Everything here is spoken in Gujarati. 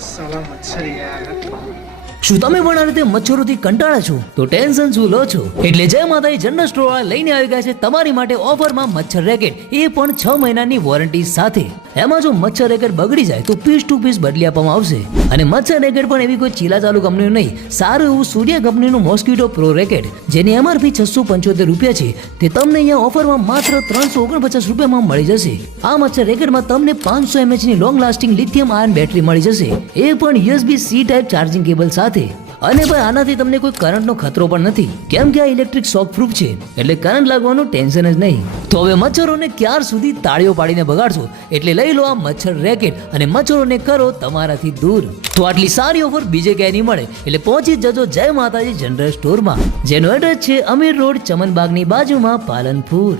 साला मच्छर यार। શું તમે પણ આ રીતે મચ્છરોથી કંટાળા છો? તો ટેન્શન શું લો છો? એટલે જય માતાજી જનરલ સ્ટોર વાળા લઈને આવી ગયા છે તમારી માટે ઓફરમાં મચ્છર રેકેટ, એ પણ 6 મહિનાની વોરંટી સાથે. એમાં જો મચ્છર રેકેટ બગડી જાય તો પીસ ટુ પીસ બદલી આપવામાં આવશે. અને મચ્છર રેકેટ પણ એવી કોઈ ચીલા ચાલુ કંપનીનું નહીં, સારું એવું સૂર્ય કંપનીનું મોસ્કિટો પ્રો રેકેટ, જેની એમઆરપી 675 રૂપિયા છે, તે તમને અહીંયા ઓફરમાં માત્ર 349 રૂપિયામાં મળી જશે. આ મચ્છર રેકેટમાં તમને 500 mAh ની long lasting lithium ion battery મળી જશે, એ પણ USB-C ટાઈપ ચાર્જિંગ કેબલ સાથે. અને ભાઈ આનાથી તમને કોઈ કરંટનો ખતરો પણ નથી, કેમ કે આ ઇલેક્ટ્રિક શોક પ્રૂફ છે, એટલે કરંટ લાગવાનું ટેન્શન જ નહીં. તો હવે મચ્છરોને ક્યાર સુધી તાળીઓ પાડીને બગાડશો, એટલે લઈ લો આ મચ્છર રેકેટ અને મચ્છરોને કરો તમારાથી દૂર. તો આટલી સારી ઓફર બીજે ક્યાંય નહીં મળે, એટલે પહોંચી જજો જય માતાજી જનરલ સ્ટોરમાં, જેનો એડ્રેસ છે અમીર રોડ, ચમનબાગની બાજુમાં, પાલનપુર.